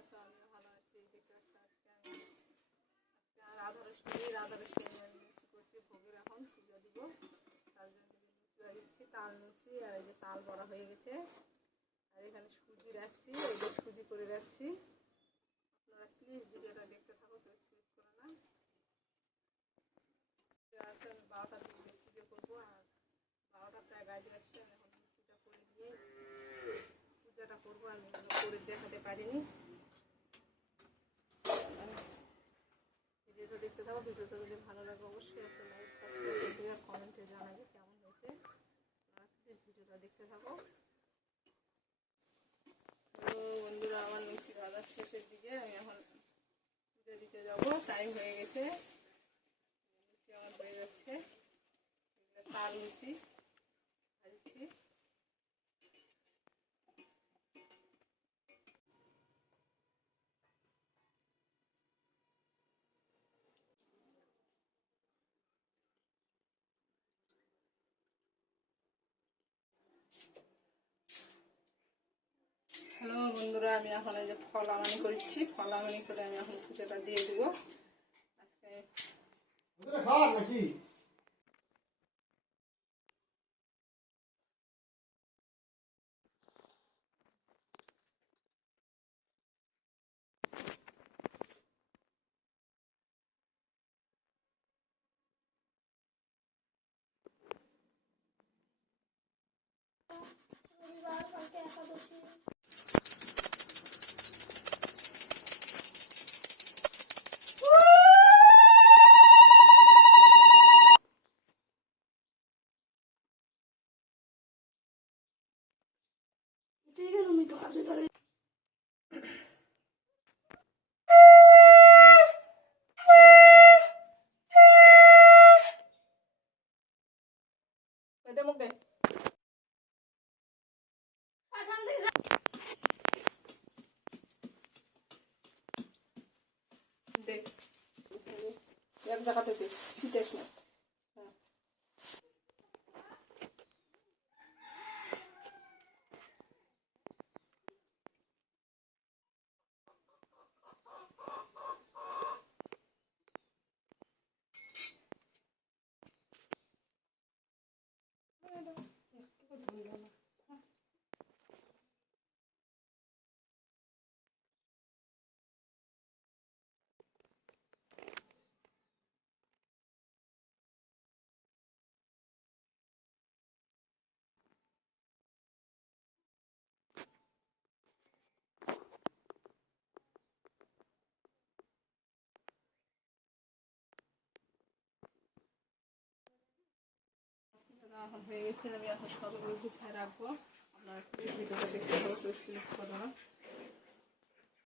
আছো, আমিও ভালো আছি, দেখতে পাচ্ছি আজকে আমি আজকে আর রাধার অষ্টমী আমি লুচি করছি ভোগের এখন, পুজো দিব। তার জন্য লুচি বাড়িচ্ছি তাল লুচি আর এই যে তাল বড়া হয়ে গেছে। আর এখানে সুজি রাখছি, এই যে সুজি করে রাখছি। আপনারা প্লিজ ভিডিওটা দেখতে থাকো তো স্কিপ করে না। আমি বারোটার দিকে পুজো করব, আর বারোটা প্রায় গাছ আসছে, আমি এখন লুচিটা করে নিয়ে পূজাটা করব, আমি করে দেখাতে পারিনি ভিডিওটা দেখতে থাকো ভিডিওটা যদি ভালো লাগে অবশ্যই একটা লাইক সাবস্ক্রাইব করে দিবে কমেন্টে জানাবে কেমন হয়েছে। ভিডিওটা দেখতে থাকো। তো বন্ধুরা, আমার লুচি বাজার শেষের দিকে, আমি এখন পুজো দিতে যাব টাইম হয়ে গেছে। লুচি আমার হয়ে যাচ্ছে। তার লুচি বন্ধুরা, আমি এখন এই যে ফল আমানি করছি। ফল আমানি করে আমি এখন পুজোটা দিয়ে দেবো। আজকে ওদের খাওয়ার নাকি এটা মুখ দে দে এক জায়গাতে দে ছিটিস না হ্যাঁ। পুজোটা হয়ে গেছে আমি এখন সবগুলো গুছিয়ে রাখব। আপনারা ভিডিওটা দেখতে হবে সিলেক্ট করো না